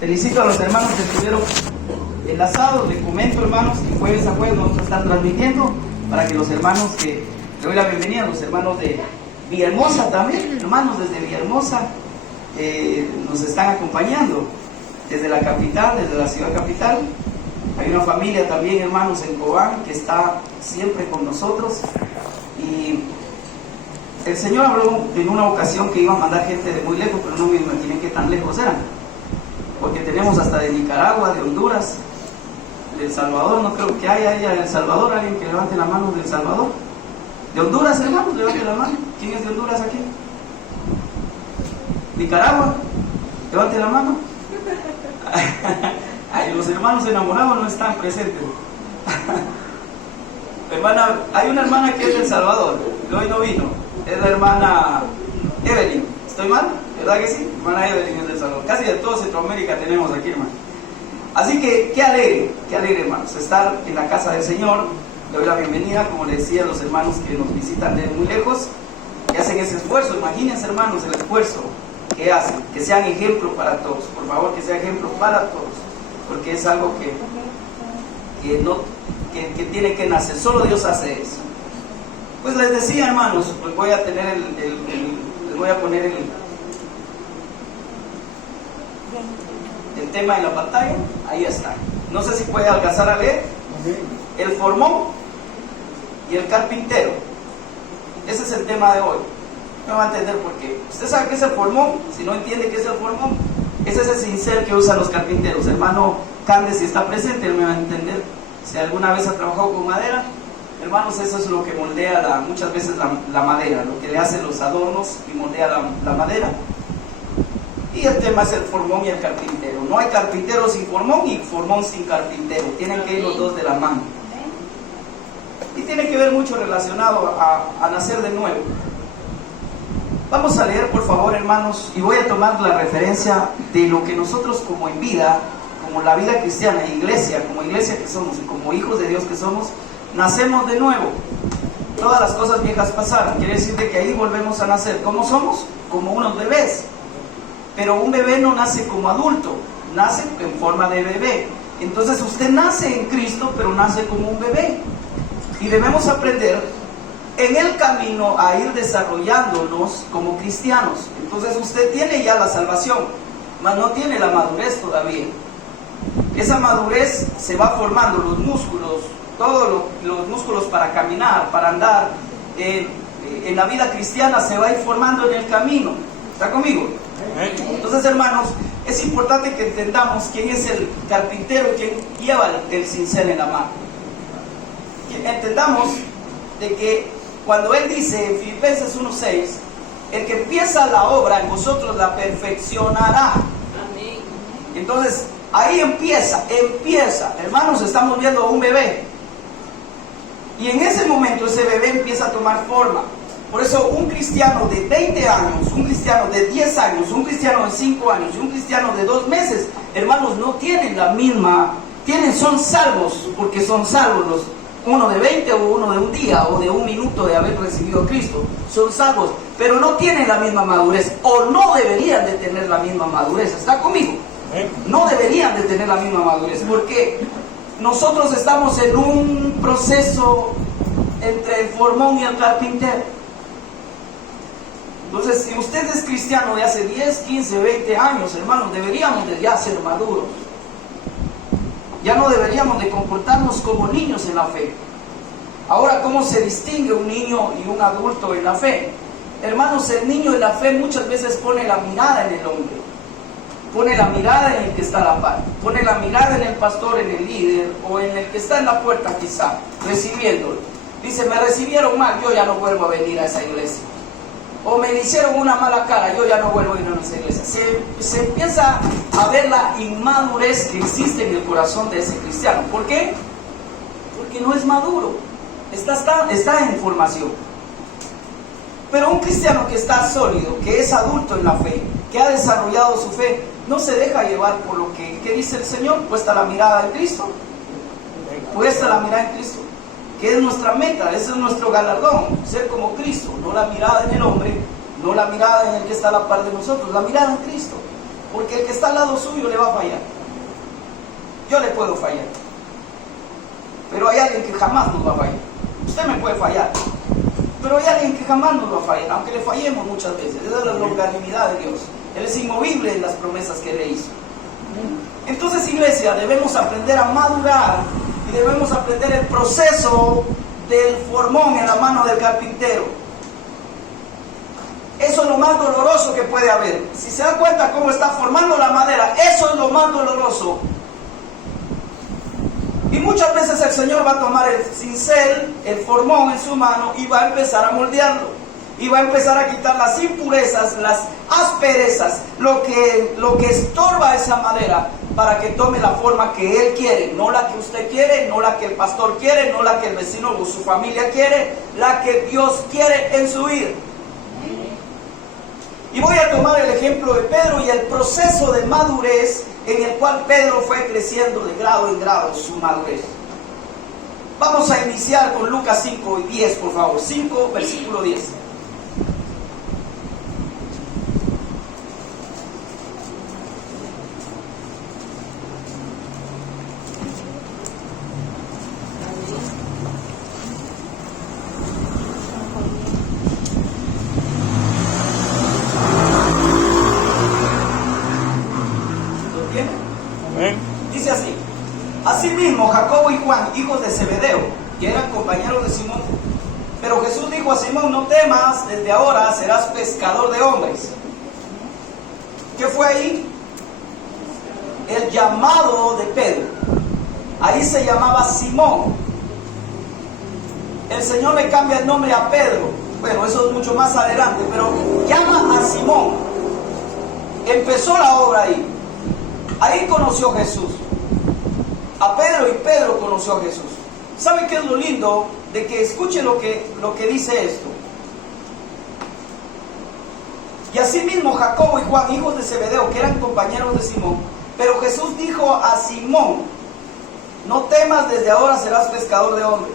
Felicito a los hermanos que estuvieron enlazados. Les comento, hermanos, que jueves a jueves vamos a estar transmitiendo para que los hermanos que le doy la bienvenida, los hermanos de Villahermosa también, hermanos desde Villahermosa, nos están acompañando desde la capital, desde la ciudad capital. Hay una familia también, hermanos, en Cobán que está siempre con nosotros. Y el Señor habló en una ocasión que iba a mandar gente de muy lejos, pero no me imaginé qué tan lejos eran, porque tenemos hasta de Nicaragua, de Honduras, de El Salvador. No creo que haya de El Salvador, alguien que levante la mano de El Salvador. De Honduras, hermanos, levante la mano. ¿Quién es de Honduras aquí? Nicaragua, levante la mano. Ay, los hermanos enamorados no están presentes. Hermana, hay una hermana que es de El Salvador, que hoy no vino, es la hermana Evelyn. ¿Estoy mal? ¿Verdad que sí? Hermana Evelyn es de El Salvador. Casi de toda Centroamérica tenemos aquí, hermano. Así que qué alegre, hermanos, estar en la casa del Señor. Le doy la bienvenida, como les decía, a los hermanos que nos visitan de muy lejos, que hacen ese esfuerzo. Imagínense, hermanos, el esfuerzo que hacen, que sean ejemplo para todos. Por favor, que sea ejemplo para todos, porque es algo que tiene que nacer. Solo Dios hace eso. Pues les decía, hermanos, pues voy a tener les voy a poner el tema en la pantalla. Ahí está. No sé si puede alcanzar a leer. El formón y el carpintero. Ese es el tema de hoy. No va a entender por qué. ¿Usted sabe qué es el formón? Si no entiende qué es el formón, ese es el cincel que usan los carpinteros. Hermano Candes, si está presente, él me va a entender. Si alguna vez ha trabajado con madera, hermanos, eso es lo que moldea muchas veces la madera, lo que le hace los adornos y moldea la madera. Y el tema es el formón y el carpintero. No hay carpintero sin formón y formón sin carpintero. Tienen que ir los dos de la mano. Y tiene que ver mucho relacionado a nacer de nuevo. Vamos a leer, por favor, hermanos, y voy a tomar la referencia de lo que nosotros como en vida, como la vida cristiana, iglesia, como iglesia que somos y como hijos de Dios que somos, nacemos de nuevo. Todas las cosas viejas pasaron. Quiere decir de que ahí volvemos a nacer. ¿Cómo somos? Como unos bebés. Pero un bebé no nace como adulto, nace en forma de bebé. Entonces usted nace en Cristo, pero nace como un bebé. Y debemos aprender en el camino a ir desarrollándonos como cristianos. Entonces usted tiene ya la salvación, mas no tiene la madurez todavía. Esa madurez se va formando, los músculos, todos los músculos para caminar, para andar en la vida cristiana se va a ir formando en el camino. ¿Está conmigo? Entonces, hermanos, es importante que entendamos quién es el carpintero, quién lleva el cincel en la mano. Que entendamos de que cuando él dice en Filipenses 1:6, el que empieza la obra en vosotros la perfeccionará. Amén. Entonces, ahí empieza, hermanos, estamos viendo a un bebé. Y en ese momento ese bebé empieza a tomar forma. Por eso un cristiano de 20 años, un cristiano de 10 años, un cristiano de 5 años y un cristiano de 2 meses, hermanos, no tienen la misma, son salvos, porque son salvos uno de 20 o uno de un día o de un minuto de haber recibido a Cristo, son salvos, pero no tienen la misma madurez, o no deberían de tener la misma madurez. ¿Está conmigo? No deberían de tener la misma madurez, porque nosotros estamos en un proceso entre el formón y el carpintero. Entonces, si usted es cristiano de hace 10, 15, 20 años, hermanos, deberíamos de ya ser maduros. Ya no deberíamos de comportarnos como niños en la fe. Ahora, ¿cómo se distingue un niño y un adulto en la fe? Hermanos, el niño en la fe muchas veces pone la mirada en el hombre. Pone la mirada en el que está a la par. Pone la mirada en el pastor, en el líder, o en el que está en la puerta quizá, recibiéndolo. Dice, me recibieron mal, yo ya no vuelvo a venir a esa iglesia. O me hicieron una mala cara, yo ya no vuelvo a ir a esa iglesia. Se empieza a ver la inmadurez que existe en el corazón de ese cristiano. ¿Por qué? Porque no es maduro, está en formación. Pero un cristiano que está sólido, que es adulto en la fe, que ha desarrollado su fe, no se deja llevar por lo que dice el Señor. Puesta la mirada en Cristo, puesta la mirada en Cristo, que es nuestra meta, ese es nuestro galardón, ser como Cristo, no la mirada en el hombre, no la mirada en el que está a la par de nosotros, la mirada en Cristo. porque el que está al lado suyo le va a fallar. Yo le puedo fallar, pero hay alguien que jamás nos va a fallar. Usted me puede fallar, pero hay alguien que jamás nos va a fallar, aunque le fallemos muchas veces. Esa es la longanimidad de Dios. Él es inmovible en las promesas que le hizo. Entonces, iglesia, debemos aprender a madurar y debemos aprender el proceso del formón en la mano del carpintero. Eso es lo más doloroso que puede haber. Si se da cuenta cómo está formando la madera, eso es lo más doloroso. Y muchas veces el Señor va a tomar el cincel, el formón en su mano y va a empezar a moldearlo. Y va a empezar a quitar las impurezas, las asperezas, lo que estorba esa madera para que tome la forma que Él quiere. No la que usted quiere, no la que el pastor quiere, no la que el vecino o su familia quiere, la que Dios quiere en su vida. Y voy a tomar el ejemplo de Pedro y el proceso de madurez en el cual Pedro fue creciendo de grado en grado su madurez. Vamos a iniciar con Lucas 5 y 10, por favor. 5, versículo 10. Dice así: asimismo Jacobo y Juan, hijos de Zebedeo, que eran compañeros de Simón. Pero Jesús dijo a Simón: no temas, desde ahora serás pescador de hombres. ¿Qué fue ahí? El llamado de Pedro. Ahí se llamaba Simón. El Señor le cambia el nombre a Pedro. Bueno, eso es mucho más adelante, pero llama a Simón. Empezó la obra ahí. Ahí conoció a Jesús. A Pedro, y Pedro conoció a Jesús. ¿Sabe qué es lo lindo? De que escuche lo que dice esto. Y asimismo Jacobo y Juan, hijos de Zebedeo, que eran compañeros de Simón. Pero Jesús dijo a Simón: no temas, desde ahora serás pescador de hombres.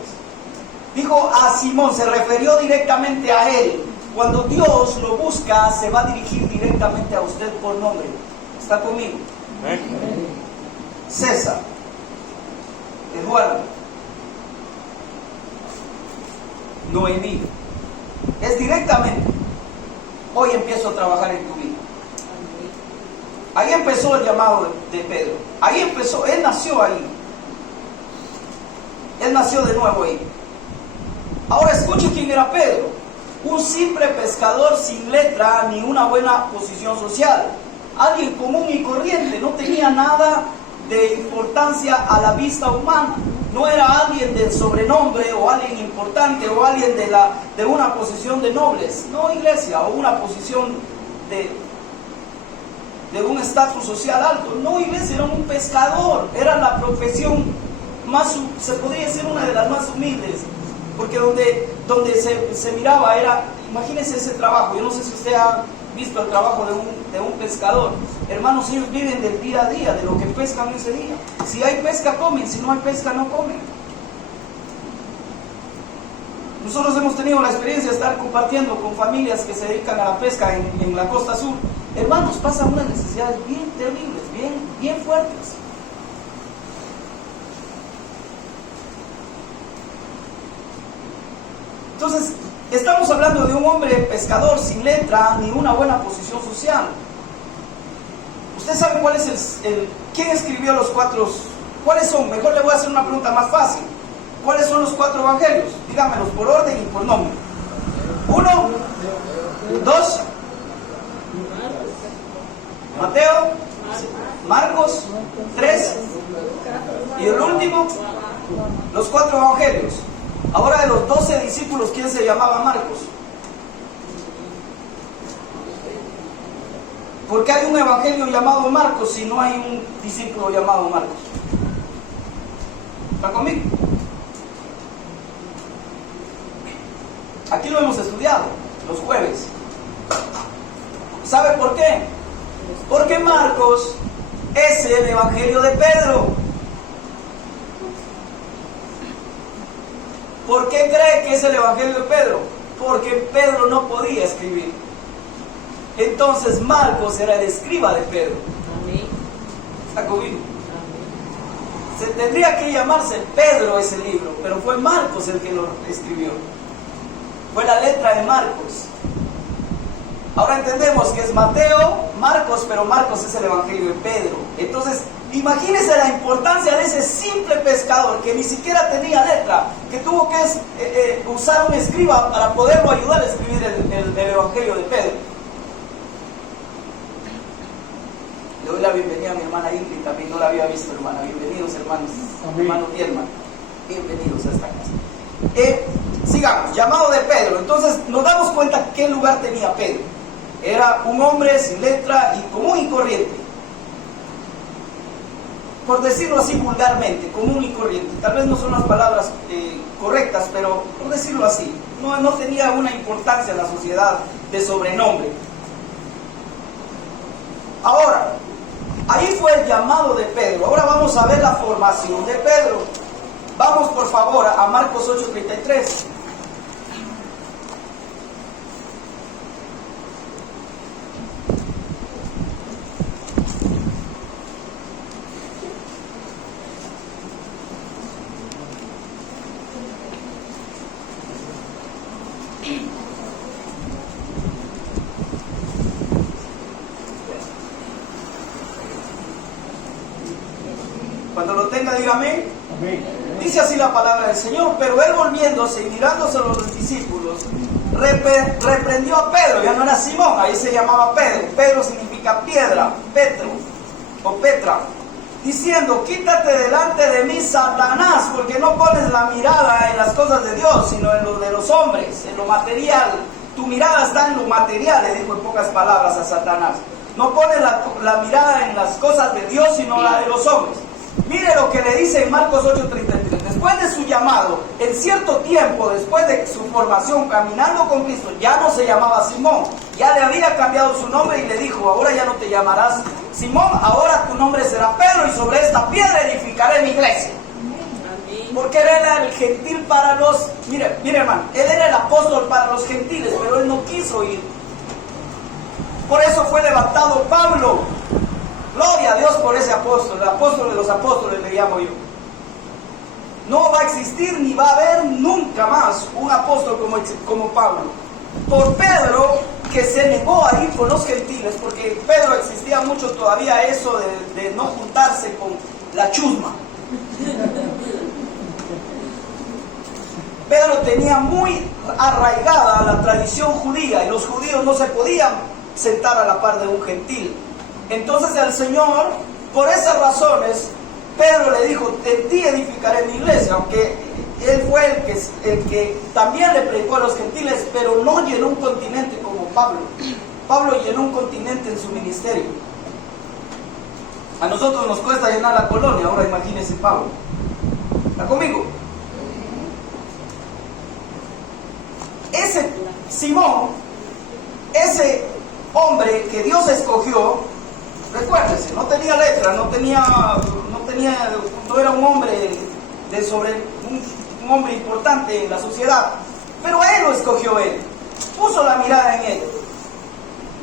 Dijo a Simón, se refirió directamente a él. Cuando Dios lo busca, se va a dirigir directamente a usted por nombre. ¿Está conmigo? César, Eduardo, Noemí. Es directamente: hoy empiezo a trabajar en tu vida. Ahí empezó el llamado de Pedro. Ahí empezó, él nació ahí. Él nació de nuevo ahí. Ahora escuche quién era Pedro. Un simple pescador sin letra ni una buena posición social. Alguien común y corriente, no tenía nada de importancia a la vista humana. No era alguien del sobrenombre o alguien importante o alguien de una posición de nobles. No, iglesia, o una posición de un estatus social alto. No, iglesia, era un pescador. Era la profesión más, se podría decir, una de las más humildes. Porque donde se miraba era, imagínense ese trabajo. Yo no sé si usted ha visto el trabajo de un pescador. Hermanos, ellos viven del día a día, de lo que pescan ese día. Si hay pesca, comen. Si no hay pesca, no comen. Nosotros hemos tenido la experiencia de estar compartiendo con familias que se dedican a la pesca en la costa sur. Hermanos, pasan unas necesidades bien terribles, bien fuertes. Entonces, estamos hablando de un hombre pescador sin letra ni una buena posición social. ¿Usted sabe cuál es quién escribió los cuatro? ¿Cuáles son? Mejor le voy a hacer una pregunta más fácil. ¿Cuáles son los cuatro evangelios? Dígamelos por orden y por nombre. 1, 2, Mateo, Marcos, 3, y el último, los cuatro evangelios. Ahora, de los 12 discípulos, ¿quién se llamaba Marcos? ¿Por qué hay un evangelio llamado Marcos si no hay un discípulo llamado Marcos? ¿Está conmigo? Aquí lo hemos estudiado los jueves. ¿Sabe por qué? Porque Marcos es el evangelio de Pedro. ¿Por qué cree que es el evangelio de Pedro? Porque Pedro no podía escribir. Entonces Marcos era el escriba de Pedro. Amén. ¿Está conmigo? Amén. Se tendría que llamarse Pedro ese libro, pero fue Marcos el que lo escribió. Fue la letra de Marcos. Ahora entendemos que es Mateo, Marcos, pero Marcos es el evangelio de Pedro. Entonces, imagínense la importancia de ese simple pescador que ni siquiera tenía letra, que tuvo que usar un escriba para poderlo ayudar a escribir el evangelio de Pedro. Le doy la bienvenida a mi hermana Ingrid, también no la había visto, hermana. Bienvenidos, hermanos. Amén. Hermanos y hermanas. Bienvenidos a esta casa. Sigamos, llamado de Pedro. Entonces nos damos cuenta qué lugar tenía Pedro. Era un hombre sin letra y común y corriente. Por decirlo así vulgarmente, común y corriente. Tal vez no son las palabras correctas, pero por decirlo así. No tenía una importancia en la sociedad de sobrenombre. Ahora, ahí fue el llamado de Pedro. Ahora vamos a ver la formación de Pedro. Vamos por favor a Marcos 8:33. Cuando lo tenga, dígame. Amén. Dice así la palabra del Señor: pero él volviéndose y mirándose a los discípulos, reprendió a Pedro. Ya no era Simón, ahí se llamaba Pedro. Pedro significa piedra, Petro o Petra, diciendo: quítate delante de mí, Satanás, porque no pones la mirada en las cosas de Dios, sino en lo de los hombres, en lo material. Tu mirada está en lo material, le dijo en pocas palabras a Satanás. No pones la mirada en las cosas de Dios, sino la de los hombres. Mire lo que le dice en Marcos 8:33. Después de su llamado, en cierto tiempo, después de su formación caminando con Cristo, ya no se llamaba Simón, ya le había cambiado su nombre y le dijo: ahora ya no te llamarás Simón, ahora tu nombre será Pedro, y sobre esta piedra edificaré mi iglesia. Amén. Porque él era el gentil para los... Mire hermano, él era el apóstol para los gentiles, pero él no quiso ir. Por eso fue levantado Pablo. Gloria a Dios por ese apóstol, el apóstol de los apóstoles le llamo yo. No va a existir ni va a haber nunca más un apóstol como Pablo. Por Pedro, que se negó a ir con los gentiles, porque Pedro existía mucho todavía eso de no juntarse con la chusma. Pedro tenía muy arraigada la tradición judía y los judíos no se podían sentar a la par de un gentil. Entonces el Señor, por esas razones, Pedro le dijo: en ti edificaré mi iglesia, aunque él fue el que también le predicó a los gentiles, pero no llenó un continente como Pablo. Pablo llenó un continente en su ministerio. A nosotros nos cuesta llenar la colonia, ahora imagínense Pablo. ¿Está conmigo? Ese Simón, ese hombre que Dios escogió, recuérdese, no tenía letra, no era un hombre un hombre importante en la sociedad, pero él lo escogió él, puso la mirada en él.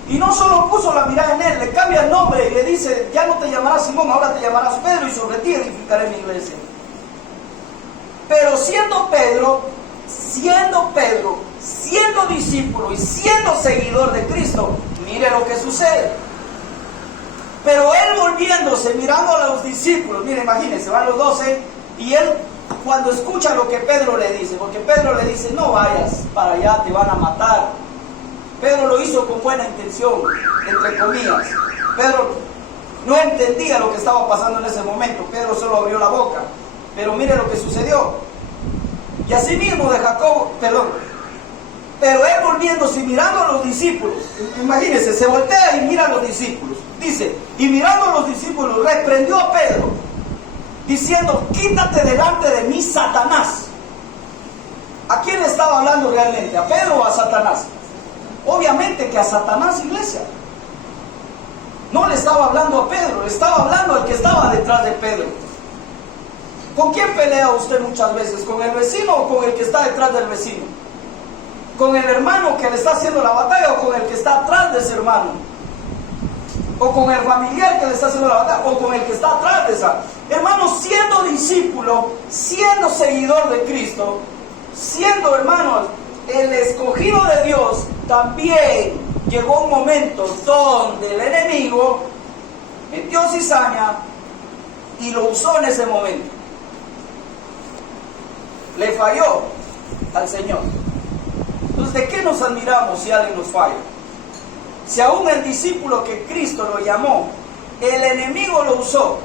Y no solo puso la mirada en él, le cambia el nombre y le dice: ya no te llamarás Simón, ahora te llamarás Pedro, y sobre ti edificaré mi iglesia. Pero siendo Pedro, siendo discípulo y siendo seguidor de Cristo, mire lo que sucede. Pero él volviéndose, mirando a los discípulos, mire, imagínense, van los 12, y él cuando escucha lo que Pedro le dice, porque Pedro le dice: no vayas para allá, te van a matar. Pedro lo hizo con buena intención, entre comillas. Pedro no entendía lo que estaba pasando en ese momento, Pedro solo abrió la boca. Pero mire lo que sucedió. Y así mismo pero él volviéndose y mirando a los discípulos, imagínense, se voltea y mira a los discípulos. Dice: y mirando a los discípulos, reprendió a Pedro, diciendo: quítate delante de mí, Satanás. ¿A quién le estaba hablando realmente? ¿A Pedro o a Satanás? Obviamente que a Satanás, iglesia. No le estaba hablando a Pedro, le estaba hablando al que estaba detrás de Pedro. ¿Con quién pelea usted muchas veces? ¿Con el vecino o con el que está detrás del vecino? ¿Con el hermano que le está haciendo la batalla o con el que está atrás de ese hermano? ¿O con el familiar que le está haciendo la batalla o con el que está atrás de esa? Hermano, siendo discípulo, siendo seguidor de Cristo, siendo, hermanos, el escogido de Dios, también llegó un momento donde el enemigo metió cizaña y lo usó en ese momento. Le falló al Señor. Entonces, ¿de qué nos admiramos si alguien nos falla? Si aún el discípulo que Cristo lo llamó, el enemigo lo usó.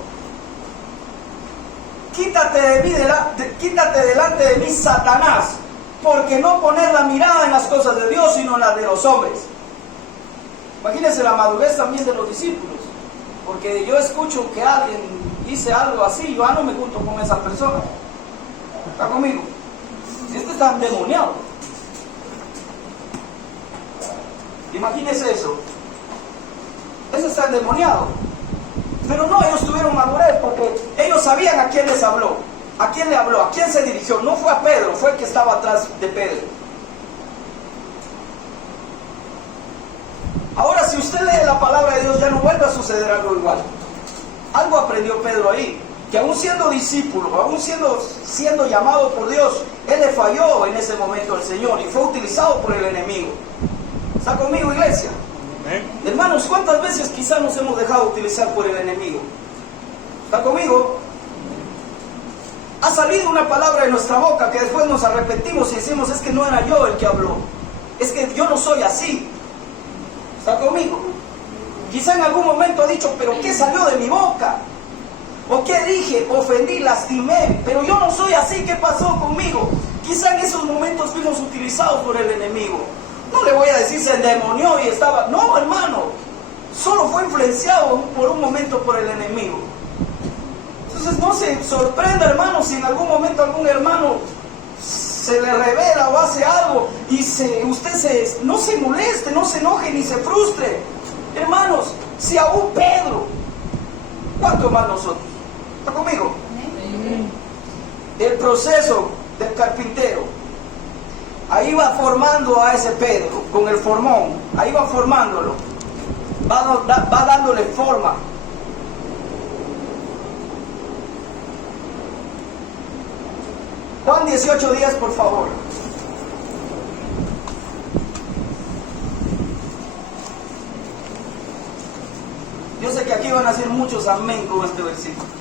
Quítate delante de mí, Satanás, porque no poner la mirada en las cosas de Dios, sino en las de los hombres. Imagínense la madurez también de los discípulos, porque yo escucho que alguien dice algo así, yo no me junto con esa persona. ¿Está conmigo? Este está endemoniado. Imagínense eso. Ese está endemoniado. Pero no, ellos tuvieron madurez porque ellos sabían a quién les habló, a quién le habló, a quién se dirigió. No fue a Pedro, fue el que estaba atrás de Pedro. Ahora, si usted lee la palabra de Dios, ya no vuelve a suceder algo igual. Algo aprendió Pedro ahí, que aún siendo discípulo, aún siendo llamado por Dios, él le falló en ese momento al Señor y fue utilizado por el enemigo. ¿Está conmigo, iglesia? ¿Amén? Hermanos, ¿cuántas veces quizás nos hemos dejado utilizar por el enemigo? ¿Está conmigo? Ha salido una palabra de nuestra boca que después nos arrepentimos y decimos, es que no era yo el que habló, es que yo no soy así. ¿Está conmigo? Quizá en algún momento ha dicho, pero ¿qué salió de mi boca? ¿O qué dije? Ofendí, lastimé, pero yo no soy así, ¿qué pasó conmigo? Quizá en esos momentos fuimos utilizados por el enemigo. No le voy a decir se endemonió y estaba... No, hermano, solo fue influenciado por un momento por el enemigo. Entonces no se sorprenda, hermano, si en algún momento algún hermano se le revela o hace algo y no se moleste, no se enoje ni se frustre. Hermanos, si aún Pedro, ¿cuánto más nosotros? ¿Está conmigo? El proceso del carpintero, ahí va formando a ese Pedro con el formón, ahí va formándolo, va dándole forma. Juan 18:10, por favor. Yo sé que aquí van a decir muchos amén con este versículo.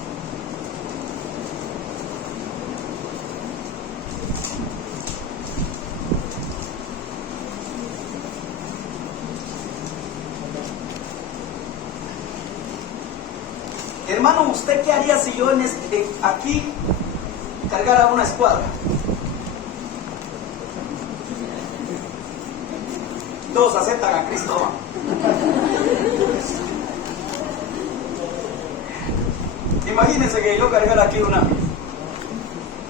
Hermano, ¿usted qué haría si yo aquí cargara una escuadra? Todos aceptan a Cristo. Imagínense que yo cargara aquí una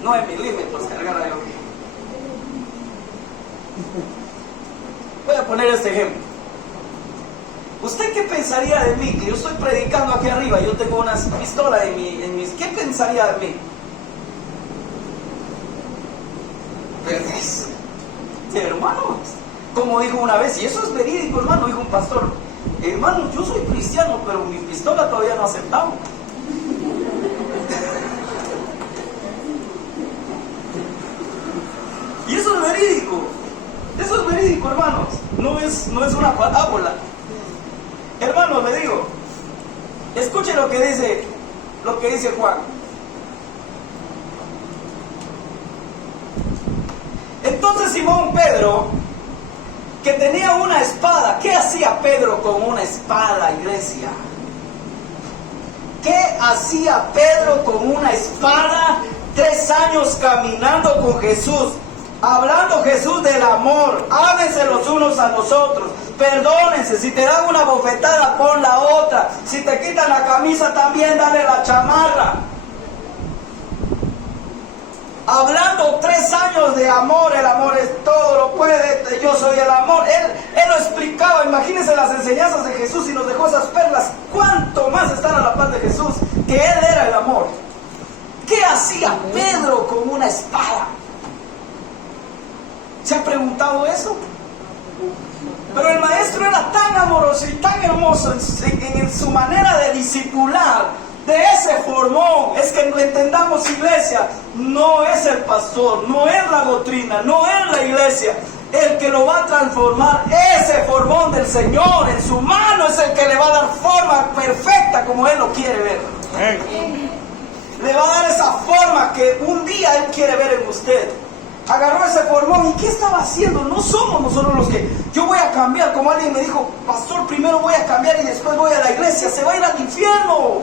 9 milímetros, cargara yo. Voy a poner este ejemplo. ¿Usted qué pensaría de mí? Que yo estoy predicando aquí arriba, yo tengo una pistola en mis... ¿Qué pensaría de mí? ¿Verdad? Hermano, como dijo una vez, y eso es verídico, hermano, dijo un pastor, hermano, yo soy cristiano, pero mi pistola todavía no ha aceptado. Y eso es verídico, hermanos, no es una parábola. Hermanos, le digo, escuche lo que dice Juan. Entonces Simón Pedro, que tenía una espada, ¿qué hacía Pedro con una espada, iglesia? ¿Qué hacía Pedro con una espada? 3 años caminando con Jesús, hablando Jesús del amor. Ámense los unos a los otros, perdónense, si te dan una bofetada pon la otra, si te quitan la camisa también dale la chamarra. Hablando 3 años de amor, el amor es todo, lo puede, yo soy el amor. Él lo explicaba, imagínense las enseñanzas de Jesús y nos dejó esas perlas. ¿Cuánto más estar a la paz de Jesús? Que Él era el amor. ¿Qué hacía Pedro con una espada? ¿Se ha preguntado eso? Pero el maestro era tan amoroso y tan hermoso en su manera de discipular de ese formón. Es que lo entendamos, iglesia, no es el pastor, no es la doctrina, no es la iglesia. El que lo va a transformar, ese formón del Señor en su mano, es el que le va a dar forma perfecta como Él lo quiere ver. Le va a dar esa forma que un día Él quiere ver en usted. Agarró ese formón, ¿y qué estaba haciendo? No somos nosotros los que, yo voy a cambiar, como alguien me dijo, pastor, primero voy a cambiar y después voy a la iglesia. Se va a ir al infierno.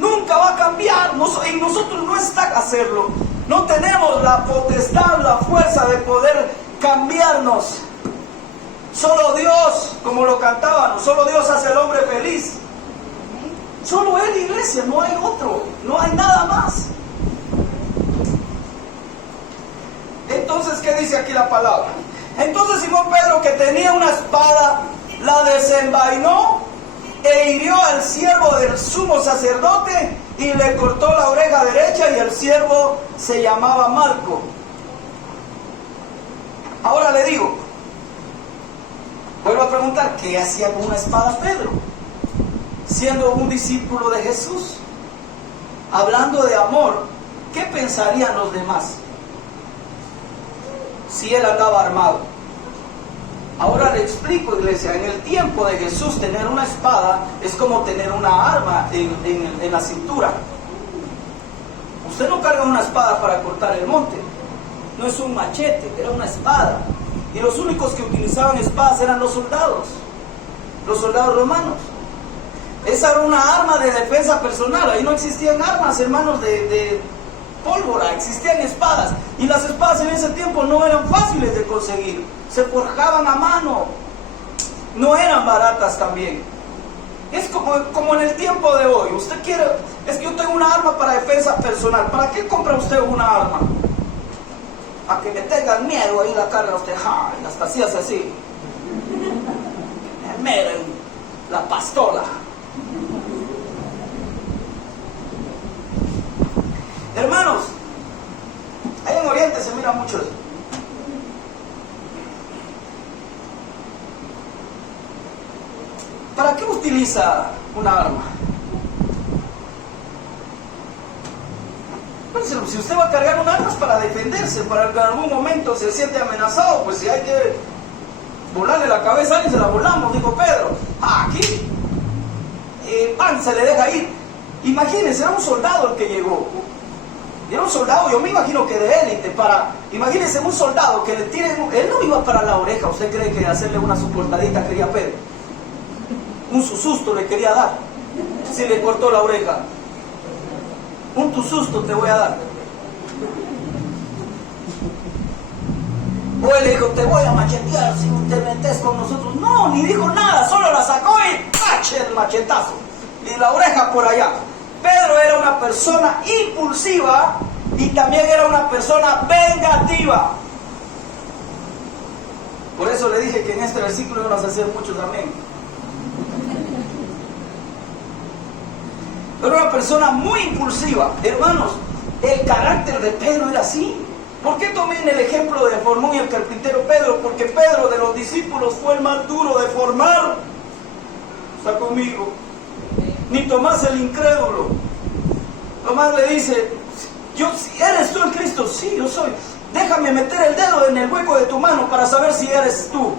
Nunca va a cambiar. En nosotros no está hacerlo. No tenemos la potestad, la fuerza de poder cambiarnos. Solo Dios, como lo cantábamos, solo Dios hace al hombre feliz. Solo Él, iglesia, no hay otro, no hay nada más. Entonces, ¿qué dice aquí la palabra? Entonces Simón Pedro, que tenía una espada, la desenvainó e hirió al siervo del sumo sacerdote y le cortó la oreja derecha, y el siervo se llamaba Malco. Ahora le digo, vuelvo a preguntar, ¿qué hacía con una espada Pedro? Siendo un discípulo de Jesús, hablando de amor, ¿qué pensarían los demás si él andaba armado? Ahora le explico, iglesia. En el tiempo de Jesús, tener una espada es como tener una arma en la cintura. Usted no carga una espada para cortar el monte, no es un machete, era una espada. Y los únicos que utilizaban espadas eran los soldados romanos. Esa era una arma de defensa personal. Ahí no existían armas, hermanos, de pólvora, existían espadas. Y las espadas en ese tiempo no eran fáciles de conseguir, se forjaban a mano, no eran baratas también. Es como en el tiempo de hoy. Usted quiere, es que yo tengo una arma para defensa personal. ¿Para qué compra usted una arma? A que me tengan miedo, ahí la carga usted, y hasta así hace así. Miren, la pastola. Hermanos, ahí en Oriente se mira mucho eso. ¿Para qué utiliza una arma? Pues, si usted va a cargar un arma es para defenderse, para que en algún momento se siente amenazado, pues si hay que volarle la cabeza a alguien, se la volamos, dijo Pedro. Aquí, pan, se le deja ir. Imagínense, era un soldado el que llegó. Era un soldado, yo me imagino que de élite. Imagínense un soldado que le tire, él no iba para la oreja. ¿Usted cree que hacerle una soportadita quería Pedro? Un susto le quería dar, si le cortó la oreja. Un tu susto te voy a dar. O él le dijo, te voy a machetear si te metes con nosotros. No, ni dijo nada, solo la sacó y ¡pache! El machetazo. Y la oreja por allá. Pedro era una persona impulsiva y también era una persona vengativa. Por eso le dije que en este versículo íbamos a hacer muchos amén. Era una persona muy impulsiva. Hermanos, el carácter de Pedro era así. ¿Por qué tomé en el ejemplo de Formón y el carpintero Pedro? Porque Pedro, de los discípulos, fue el más duro de formar. Está conmigo. Ni Tomás el incrédulo. Tomás le dice, ¿eres tú el Cristo? Sí, yo soy. Déjame meter el dedo en el hueco de tu mano para saber si eres tú.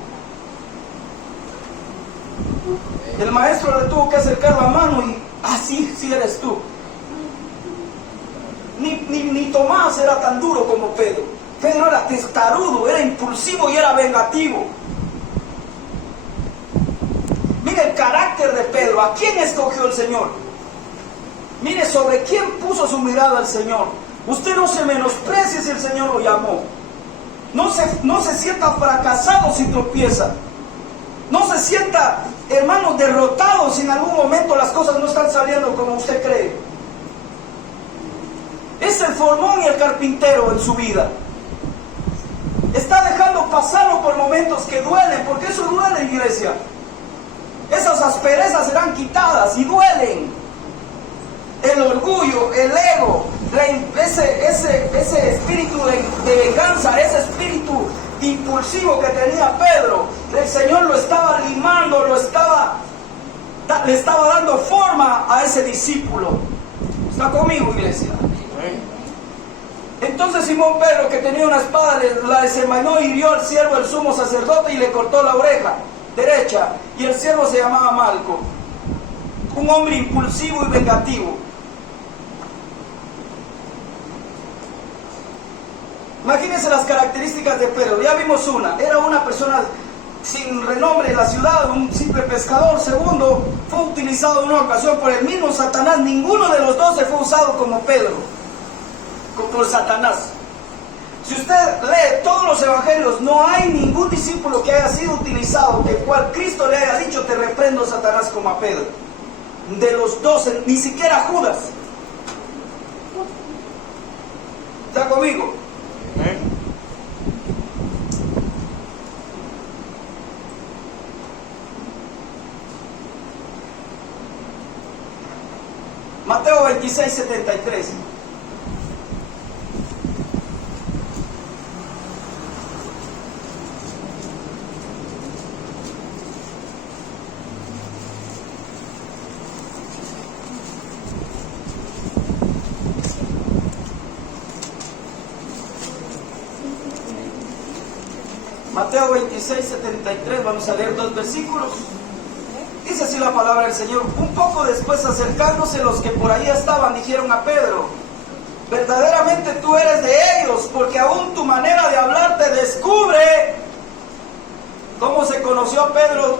El maestro le tuvo que acercar la mano y, sí eres tú. Ni Tomás era tan duro como Pedro. Pedro era testarudo, era impulsivo y era vengativo. Mire el carácter de Pedro. ¿A quién escogió el Señor? Mire sobre quién puso su mirada el Señor. Usted no se menosprecie si el Señor lo llamó. No se sienta fracasado si tropieza. No se sienta, hermanos, derrotado si en algún momento las cosas no están saliendo como usted cree. Es el formón y el carpintero en su vida. Está dejando pasarlo por momentos que duelen, porque eso duele, iglesia. Esas asperezas serán quitadas y duelen. El orgullo, el ego, ese espíritu de venganza, ese espíritu impulsivo que tenía Pedro, el Señor lo estaba limando, le estaba dando forma a ese discípulo. ¿Está conmigo, iglesia? Entonces Simón Pedro, que tenía una espada, la desenvainó y hirió al siervo del sumo sacerdote y le cortó la oreja derecha. Y el siervo se llamaba Malco, un hombre impulsivo y vengativo. Imagínense las características de Pedro. Ya vimos una. Era una persona sin renombre en la ciudad, un simple pescador. Segundo, fue utilizado en una ocasión por el mismo Satanás. Ninguno de los 12 fue usado como Pedro, por Satanás. Si usted lee todos los evangelios, no hay ningún discípulo que haya sido utilizado, del cual Cristo le haya dicho: te reprendo, Satanás, como a Pedro. De los 12, ni siquiera Judas. ¿Está conmigo? Mateo 26:73. Mateo 26:73, vamos a leer 2 versículos. Dice así la palabra del Señor: un poco después, acercándose los que por ahí estaban, dijeron a Pedro: verdaderamente tú eres de ellos, porque aún tu manera de hablar te descubre. ¿Cómo se conoció a Pedro?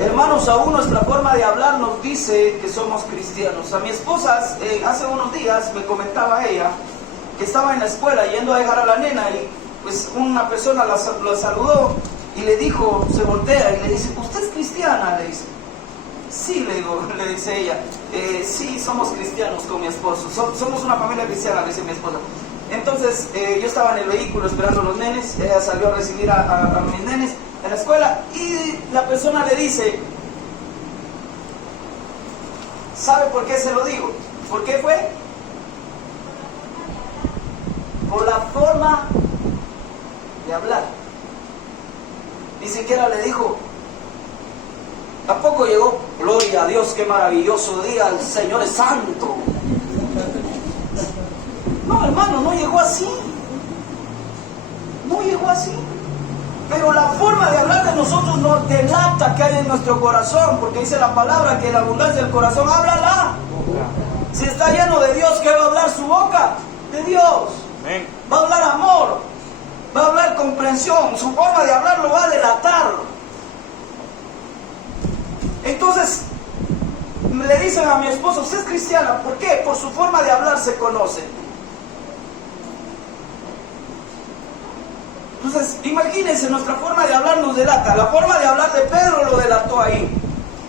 Hermanos, aún nuestra forma de hablar nos dice que somos cristianos. A mi esposa, hace unos días me comentaba ella que estaba en la escuela yendo a dejar a la nena, y pues una persona la saludó y le dijo, se voltea y le dice: ¿usted es cristiana? Le dice. Sí, le dice ella, sí, somos cristianos con mi esposo, somos una familia cristiana, le dice mi esposa. Entonces yo estaba en el vehículo esperando a los nenes, ella salió a recibir a mis nenes en la escuela, y la persona le dice: ¿sabe por qué se lo digo? ¿Por qué fue? Por la forma de hablar. Ni siquiera le dijo, tampoco llegó: gloria a Dios, qué maravilloso día, el Señor es santo. No, hermano, no llegó así. No llegó así. Pero la forma de hablar de nosotros nos delata que hay en nuestro corazón, porque dice la palabra que la abundancia del corazón, háblala. Si está lleno de Dios, ¿qué va a hablar su boca? De Dios. Va a hablar amor, va a hablar comprensión, su forma de hablar lo va a delatar. Entonces le dicen a mi esposo: usted es cristiana. ¿Por qué? Por su forma de hablar se conoce. Entonces imagínense, nuestra forma de hablar nos delata. La forma de hablar de Pedro lo delató ahí.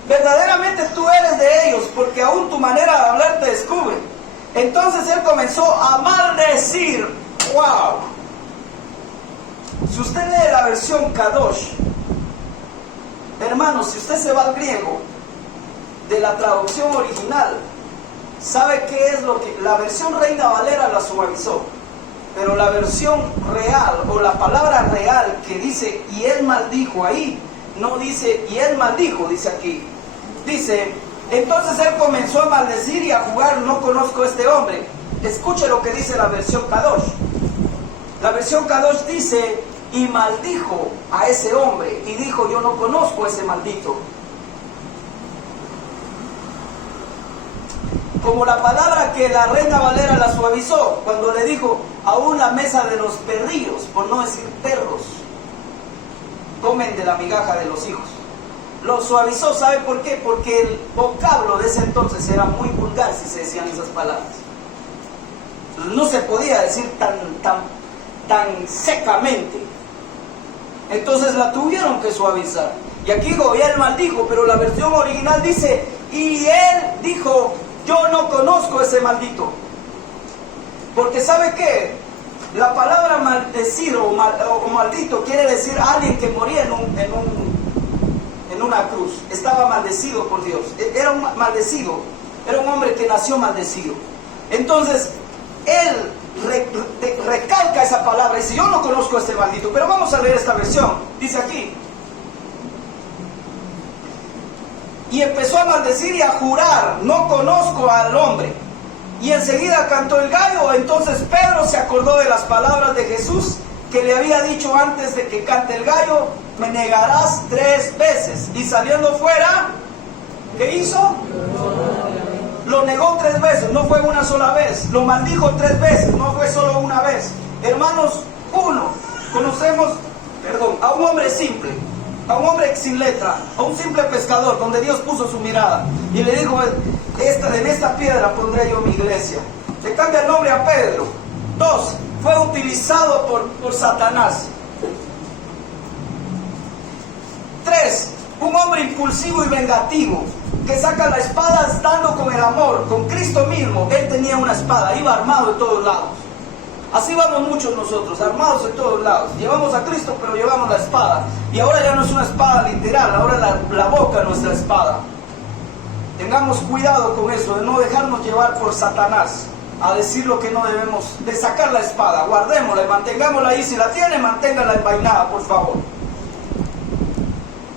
Verdaderamente tú eres de ellos, porque aún tu manera de hablar te descubre. Entonces él comenzó a maldecir. ¡Wow! Si usted lee la versión Kadosh, hermanos, si usted se va al griego de la traducción original, ¿sabe qué es lo que? La versión Reina Valera la suavizó, pero la versión real, o la palabra real que dice y él maldijo ahí, no dice y él maldijo, dice aquí. Dice: entonces él comenzó a maldecir y a jugar: no conozco a este hombre. Escuche lo que dice la versión Kadosh. La versión Kadosh dice: y maldijo a ese hombre, y dijo: yo no conozco a ese maldito. Como la palabra que la Reina Valera la suavizó, cuando le dijo: aún la mesa de los perrillos, por no decir perros, comen de la migaja de los hijos. Lo suavizó, ¿sabe por qué? Porque el vocablo de ese entonces era muy vulgar si se decían esas palabras. No se podía decir tan secamente. Entonces la tuvieron que suavizar. Y aquí dijo: y él maldijo, pero la versión original dice: y él dijo: yo no conozco a ese maldito. Porque ¿sabe qué? La palabra maldecir o maldito quiere decir alguien que moría en una cruz. Estaba maldecido por Dios. Era un maldecido. Era un hombre que nació maldecido. Entonces, él recalca esa palabra. Dice, yo no conozco a este maldito. Pero vamos a leer esta versión. Dice aquí. Y empezó a maldecir y a jurar, no conozco al hombre. Y enseguida cantó el gallo. Entonces Pedro se acordó de las palabras de Jesús, que le había dicho antes de que cante el gallo, me negarás 3 veces. Y saliendo fuera, ¿qué hizo? Lo negó 3 veces, no fue una sola vez. Lo maldijo 3 veces, no fue solo una vez. Hermanos, conocemos, a un hombre simple, a un hombre sin letra, a un simple pescador, donde Dios puso su mirada y le dijo, en esta piedra pondré yo mi iglesia. Le cambia el nombre a Pedro. 2, fue utilizado por Satanás. 3, un hombre impulsivo y vengativo, que saca la espada estando con el amor, con Cristo mismo. Él tenía una espada, iba armado de todos lados. Así vamos muchos nosotros, armados de todos lados. Llevamos a Cristo, pero llevamos la espada. Y ahora ya no es una espada literal, ahora la boca es nuestra espada. Tengamos cuidado con eso, de no dejarnos llevar por Satanás a decir lo que no debemos, de sacar la espada. Guardémosla y mantengámosla ahí. Si la tiene, manténgala envainada, por favor.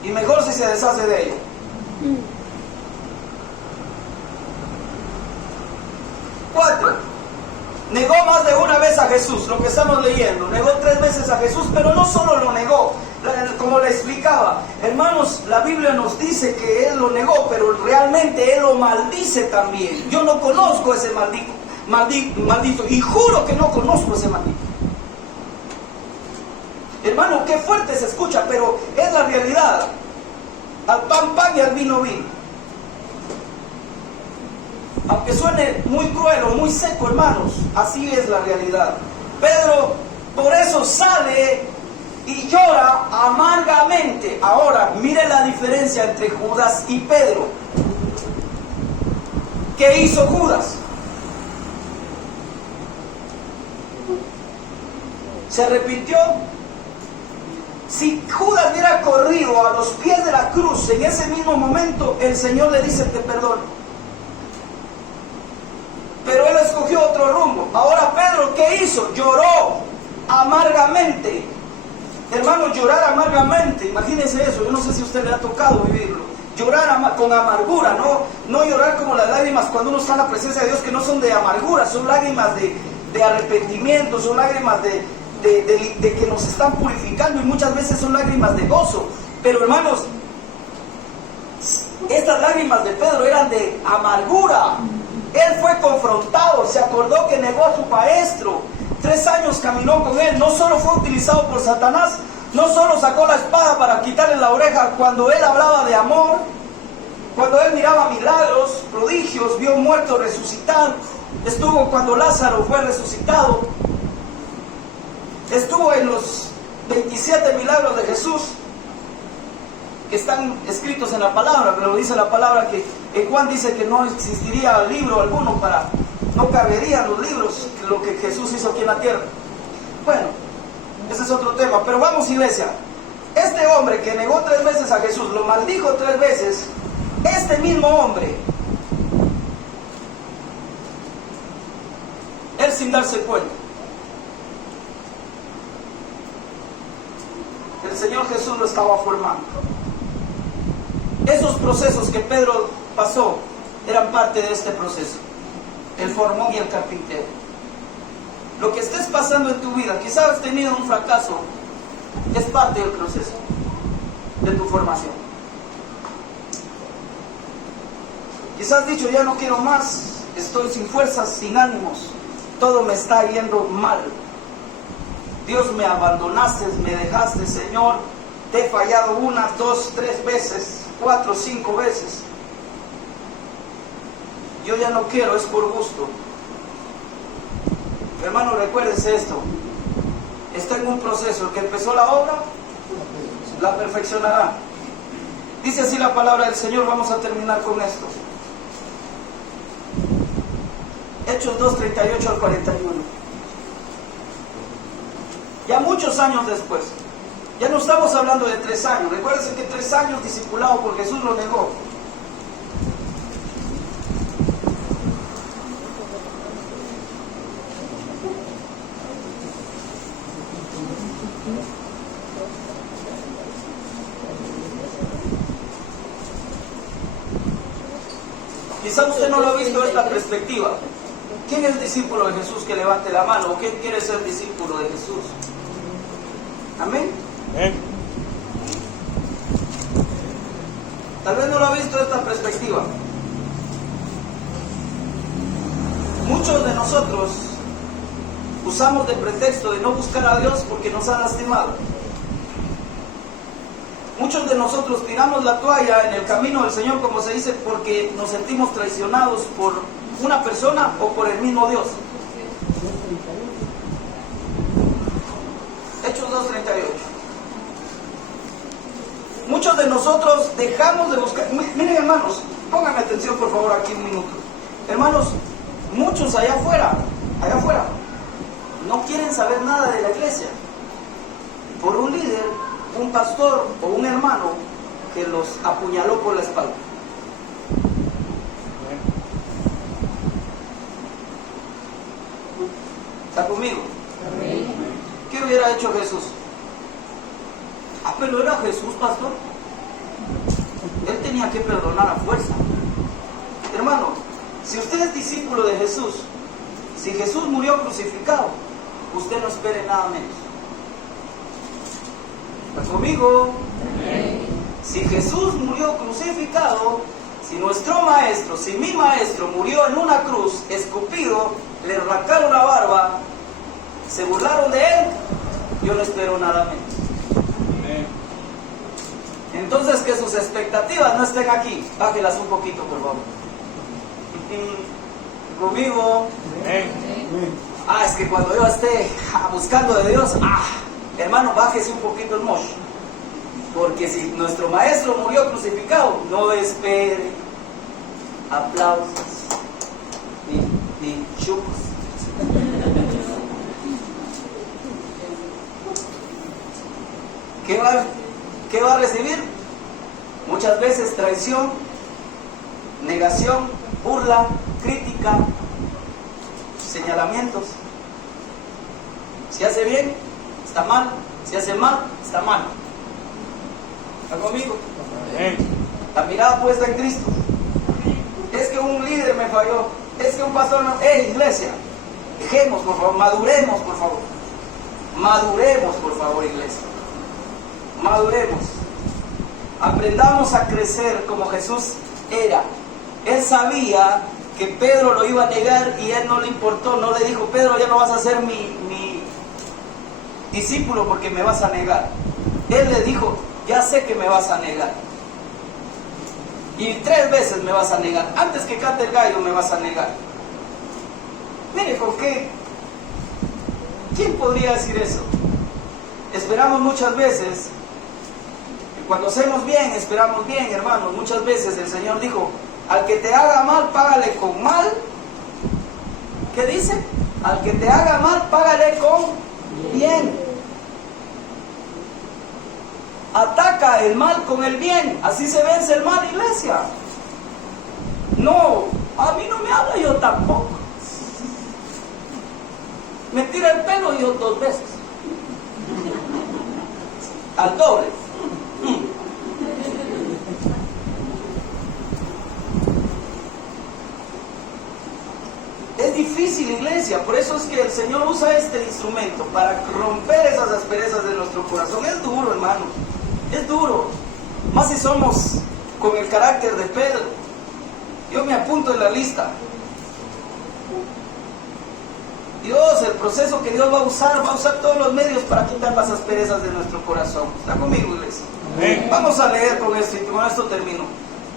Y mejor si se deshace de ella. 4, negó más de una vez a Jesús, lo que estamos leyendo. Negó 3 veces a Jesús, pero no solo lo negó, como le explicaba. Hermanos, la Biblia nos dice que él lo negó, pero realmente él lo maldice también. Yo no conozco a ese maldito, y juro que no conozco a ese maldito. Hermano, qué fuerte se escucha, pero es la realidad. Al pan, pan y al vino, vino. Aunque suene muy cruel o muy seco, hermanos, así es la realidad. Pedro por eso sale y llora amargamente. Ahora, mire la diferencia entre Judas y Pedro. ¿Qué hizo Judas? ¿Se arrepintió? Si Judas hubiera corrido a los pies de la cruz en ese mismo momento, el Señor le dice, te perdono. Pero él escogió otro rumbo. Ahora Pedro, ¿qué hizo? Lloró amargamente. Hermanos, llorar amargamente, imagínense eso. Yo no sé si a usted le ha tocado vivirlo. Llorar con amargura, no llorar como las lágrimas cuando uno está en la presencia de Dios, que no son de amargura, son lágrimas de arrepentimiento, son lágrimas de que nos están purificando, y muchas veces son lágrimas de gozo. Pero hermanos, estas lágrimas de Pedro eran de amargura. Él fue confrontado, se acordó que negó a su maestro. 3 años caminó con él. No solo fue utilizado por Satanás, no solo sacó la espada para quitarle la oreja cuando él hablaba de amor, cuando él miraba milagros, prodigios, vio muertos resucitar. Estuvo cuando Lázaro fue resucitado. Estuvo en los 27 milagros de Jesús, que están escritos en la palabra, pero dice la palabra que Juan dice que no existiría libro alguno no caberían los libros, lo que Jesús hizo aquí en la tierra. Bueno, ese es otro tema, pero vamos, iglesia. Este hombre que negó 3 veces a Jesús, lo maldijo 3 veces, este mismo hombre, él sin darse cuenta, el Señor Jesús lo estaba formando. Esos procesos que Pedro pasó eran parte de este proceso. El formón y el carpintero. Lo que estés pasando en tu vida, quizás has tenido un fracaso, es parte del proceso de tu formación. Quizás has dicho, ya no quiero más, estoy sin fuerzas, sin ánimos, todo me está yendo mal. Dios, me abandonaste, me dejaste, Señor, te he fallado 1, 2, 3 veces, 4, 5 veces. Yo ya no quiero, es por gusto. Hermano, recuérdese esto. Está en un proceso. El que empezó la obra, la perfeccionará. Dice así la palabra del Señor. Vamos a terminar con esto. Hechos 2, 38 al 41. Ya muchos años después. Ya no estamos hablando de 3 años. Recuérdense que 3 años discipulado por Jesús lo negó. Quizá usted no lo ha visto de esta perspectiva. ¿Quién es discípulo de Jesús? Que levante la mano. ¿O quién quiere ser discípulo de Jesús? Amén. Tal vez no lo ha visto de esta perspectiva. Muchos de nosotros usamos de pretexto de no buscar a Dios porque nos ha lastimado. Muchos de nosotros tiramos la toalla en el camino del Señor, como se dice, porque nos sentimos traicionados por una persona o por el mismo Dios. Hechos 2:38. Muchos de nosotros dejamos de buscar. Miren, hermanos, pónganme atención por favor aquí un minuto. Hermanos, muchos allá afuera, no quieren saber nada de la iglesia por un líder, un pastor o un hermano que los apuñaló por la espalda. ¿Está conmigo? ¿Qué hubiera hecho Jesús? Pero era Jesús, pastor. Él tenía que perdonar a fuerza. Hermano, si usted es discípulo de Jesús, si Jesús murió crucificado, usted no espere nada menos. ¿Está conmigo? Si Jesús murió crucificado, si nuestro maestro, si mi maestro murió en una cruz, escupido, le arrancaron la barba, se burlaron de él, yo no espero nada menos. Entonces, que sus expectativas no estén aquí. Bájelas un poquito, por favor. ¿Conmigo? Es que cuando yo esté buscando de Dios, hermano, bájese un poquito el mosh. Porque si nuestro maestro murió crucificado, no espere aplausos ni chupos. ¿Qué va a recibir? Muchas veces traición, negación, burla, crítica, señalamientos. Si hace bien, está mal. Si hace mal, está mal. ¿Está conmigo? La mirada puesta en Cristo. Es que un líder me falló. Es que un pastor no. Iglesia, dejemos, por favor, maduremos, por favor. Maduremos, por favor, iglesia. Maduremos. Aprendamos a crecer como Jesús era. Él sabía que Pedro lo iba a negar y a él no le importó. No le dijo: Pedro, ya no vas a ser mi discípulo porque me vas a negar. Él le dijo: ya sé que me vas a negar. Y 3 veces me vas a negar. Antes que cante el gallo me vas a negar. Mire, ¿con qué? ¿Quién podría decir eso? Esperamos muchas veces. Cuando hacemos bien, esperamos bien, hermanos. Muchas veces el Señor dijo: al que te haga mal, págale con mal. ¿Qué dice? Al que te haga mal, págale con bien. Ataca el mal con el bien. Así se vence el mal, iglesia. No, a mí no me habla, yo tampoco. Me tira el pelo y yo 2 veces. Al doble. Es difícil, iglesia. Por eso es que el Señor usa este instrumento para romper esas asperezas de nuestro corazón. Es duro, hermanos. Es duro. Más si somos con el carácter de Pedro. Yo me apunto en la lista. Dios, el proceso que Dios va a usar todos los medios para quitar las asperezas de nuestro corazón. ¿Está conmigo, iglesia? Amén. Vamos a leer con esto y con esto termino.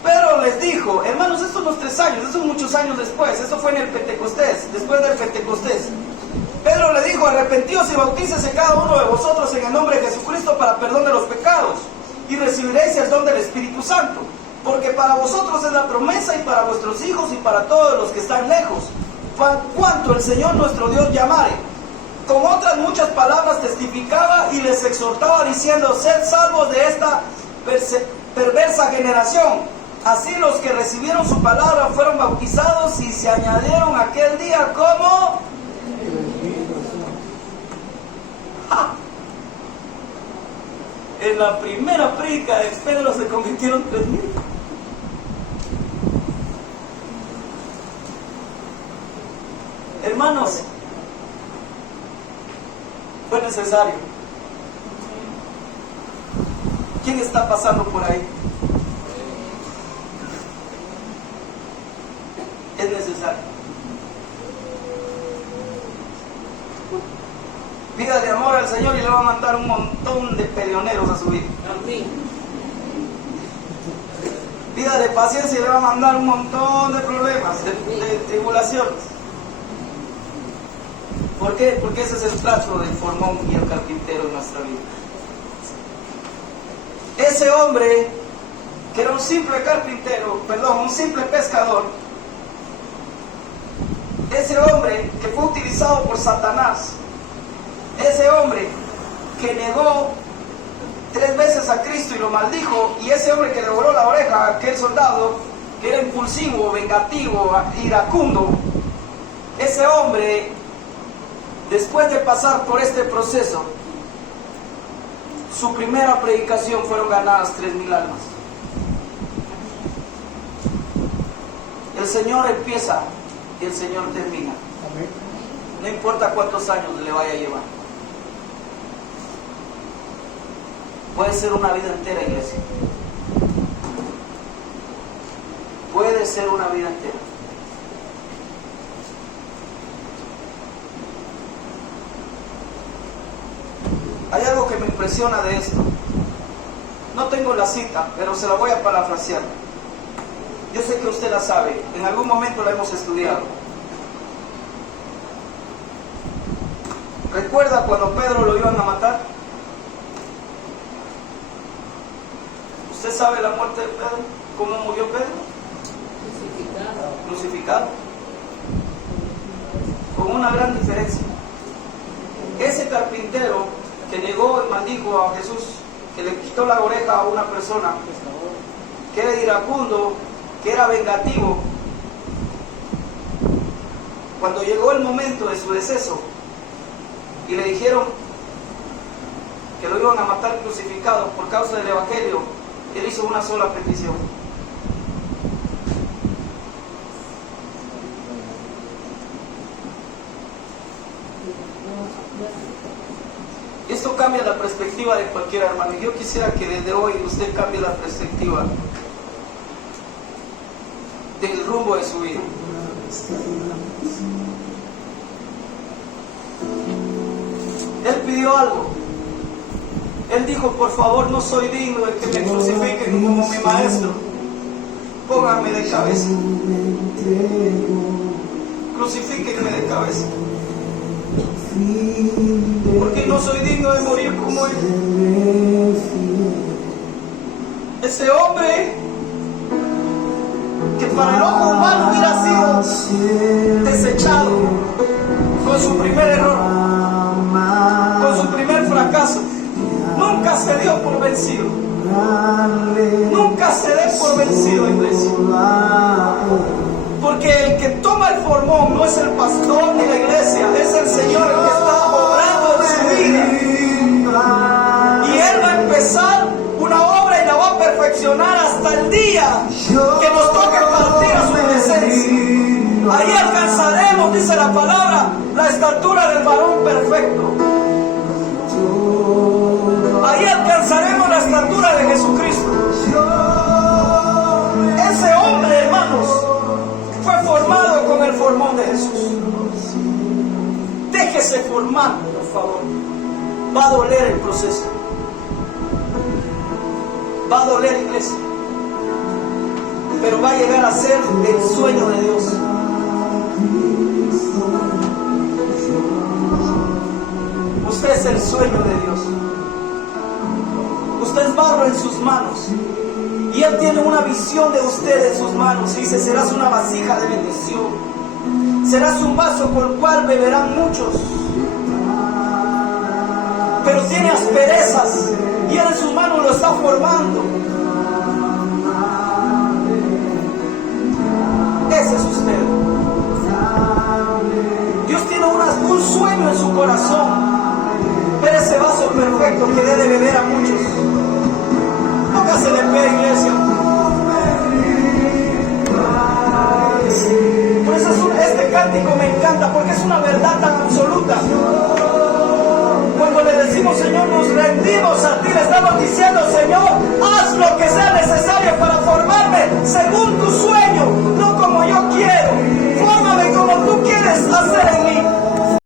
Pedro les dijo, hermanos, estos no 3 años, estos muchos años después, esto fue en el Pentecostés, después del Pentecostés. Pedro le dijo: arrepentíos y bautícese cada uno de vosotros en el nombre de Jesucristo para perdón de los pecados, y recibiréis el don del Espíritu Santo, porque para vosotros es la promesa, y para vuestros hijos y para todos los que están lejos, cuanto el Señor nuestro Dios llamare. Con otras muchas palabras testificaba y les exhortaba diciendo: sed salvos de esta perversa generación. Así los que recibieron su palabra fueron bautizados y se añadieron aquel día como... En la primera prédica de Pedro se convirtieron 3,000. Hermanos, fue necesario. ¿Quién está pasando por ahí? Es necesario. Pídale amor al Señor y le va a mandar un montón de peleoneros a su vida. Amén. Pídale paciencia y le va a mandar un montón de problemas, de tribulaciones. ¿Por qué? Porque ese es el trato del formón y el carpintero en nuestra vida. Ese hombre, que era un simple carpintero, un simple pescador, ese hombre que fue utilizado por Satanás, ese hombre que negó 3 veces a Cristo y lo maldijo, y ese hombre que le voló la oreja a aquel soldado que era impulsivo, vengativo, iracundo, ese hombre, después de pasar por este proceso, su primera predicación fueron ganadas 3,000 almas. El Señor empieza y el Señor termina. No importa cuántos años le vaya a llevar. Puede ser una vida entera, iglesia. Puede ser una vida entera. Hay algo que me impresiona de esto. No tengo la cita, pero se la voy a parafrasear. Yo sé que usted la sabe, en algún momento la hemos estudiado. ¿Recuerda cuando Pedro lo iban a matar? ¿Usted sabe la muerte de Pedro? ¿Cómo murió Pedro? Crucificado. Con una gran diferencia. Ese carpintero que negó y maldijo a Jesús, que le quitó la oreja a una persona, que era iracundo, que era vengativo, cuando llegó el momento de su deceso y le dijeron que lo iban a matar crucificado por causa del Evangelio, él hizo una sola petición: esto cambia la perspectiva de cualquier hermano. Yo quisiera que desde hoy usted cambie la perspectiva del rumbo de su vida. Él pidió algo. Él dijo: por favor, no soy digno de que me crucifiquen como mi maestro. Pónganme de cabeza. Crucifíquenme de cabeza. Porque no soy digno de morir como él. Ese hombre que para el ojo humano hubiera sido desechado con su primer error, con su primer fracaso, nunca se dio por vencido. Nunca se dé por vencido, iglesia. Porque el que toma el formón no es el pastor ni la iglesia, es el Señor el que está obrando en su vida. Y Él va a empezar una obra y la va a perfeccionar hasta el día que nos toque partir a su presencia. Ahí alcanzaremos, dice la palabra, la estatura del varón perfecto. Ahí alcanzaremos la estatura de Jesucristo. Ese hombre, hermanos, fue formado con el formón de Jesús. Déjese formar, por favor. Va a doler el proceso. Va a doler, iglesia. Pero va a llegar a ser el sueño de Dios. Usted es el sueño de Dios. Usted es barro en sus manos. Y Él tiene una visión de usted en sus manos. Y dice: serás una vasija de bendición. Serás un vaso con el cual beberán muchos. Pero tiene asperezas. Y Él en sus manos lo está formando. Ese es usted. Dios tiene un sueño en su corazón. Pero ese vaso perfecto que debe de beber a muchos. Póngase de pie, iglesia. Por eso este cántico me encanta porque es una verdad tan absoluta. Cuando le decimos, Señor, nos rendimos a ti, le estamos diciendo, Señor,